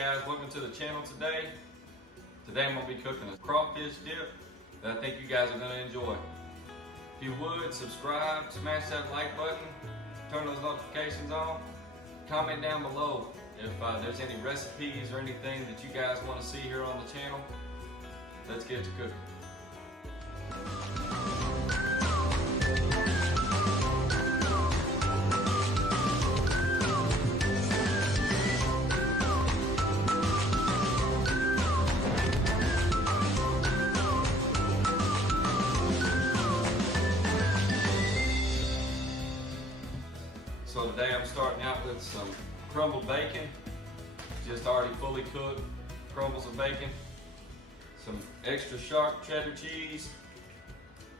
guys, welcome to the channel today. Today I'm going to be cooking a crawfish dip that I think you guys are going to enjoy. If you would, subscribe, smash that like button, turn those notifications on, comment down below if there's any recipes or anything that you guys want to see here on the channel. Let's get to cooking. So today I'm starting out with some crumbled bacon, just already fully cooked crumbles of bacon, some extra sharp cheddar cheese,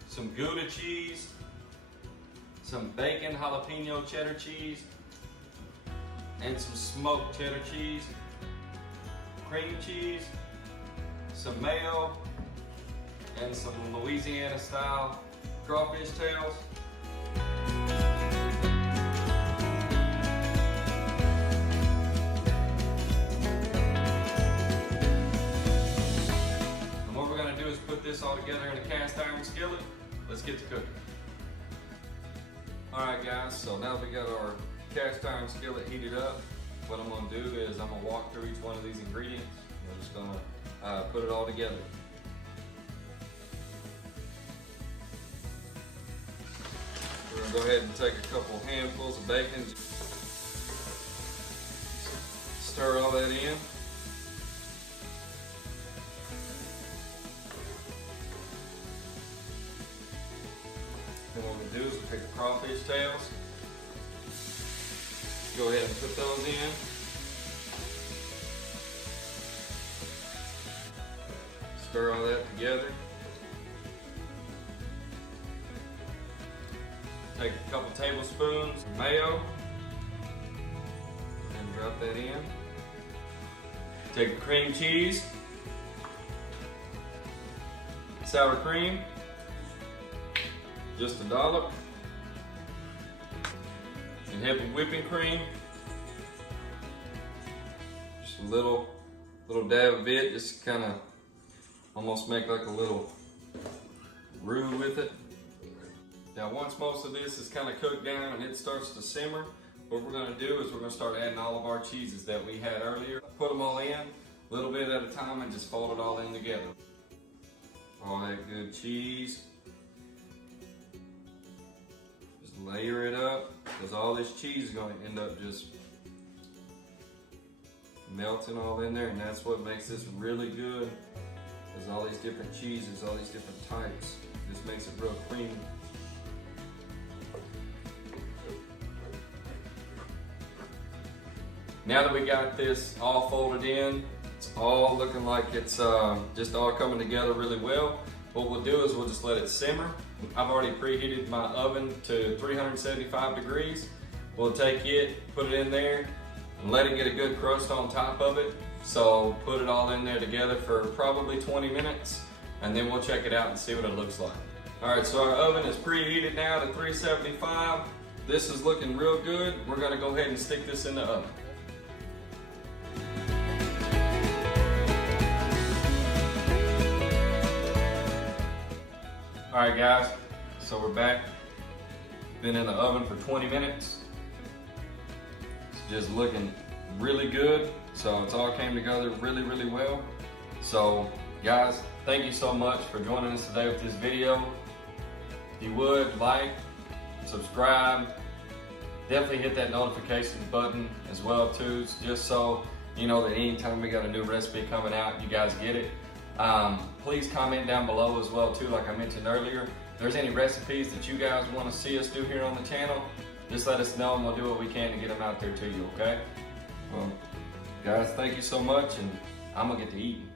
some Gouda cheese, some bacon jalapeno cheddar cheese, and some smoked cheddar cheese, cream cheese, some mayo, and some Louisiana style crawfish tails. Put this all together in a cast iron skillet. Let's get to cooking. Alright guys, so now that we got our cast iron skillet heated up, what I'm going to do is I'm going to walk through each one of these ingredients. I'm just going to put it all together. We're going to go ahead and take a couple handfuls of bacon, stir all that in. Then what we'll do is we'll take the crawfish tails, go ahead and put those in. Stir all that together. Take a couple tablespoons of mayo and drop that in. Take the cream cheese, sour cream, just a dollop, and heavy whipping cream, just a little dab of it, just kind of almost make like a little roux with it. Now once most of this is kind of cooked down and it starts to simmer, what we're going to do is we're going to start adding all of our cheeses that we had earlier. Put them all in, a little bit at a time, and just fold it all in together. All that good cheese. Layer it up, because all this cheese is going to end up just melting all in there, and that's what makes this really good, is all these different cheeses, all these different types. This makes it real creamy. Now that we got this all folded in, it's all looking like it's just all coming together really well. What we'll do is we'll just let it simmer. I've already preheated my oven to 375 degrees. We'll take it, put it in there, and let it get a good crust on top of it. So put it all in there together for probably 20 minutes, and then we'll check it out and see what it looks like. All right, so our oven is preheated now to 375. This is looking real good. We're gonna go ahead and stick this in the oven. Alright guys, so we're back. Been in the oven for 20 minutes. It's just looking really good. So it's all came together really, really well. So guys, thank you so much for joining us today with this video. If you would, like, subscribe, definitely hit that notification button as well too, just so you know that anytime we got a new recipe coming out, you guys get it. Please comment down below as well too, like I mentioned earlier. If there's any recipes that you guys want to see us do here on the channel, just let us know and we'll do what we can to get them out there to you, okay? Well, guys, thank you so much, and I'm gonna get to eating.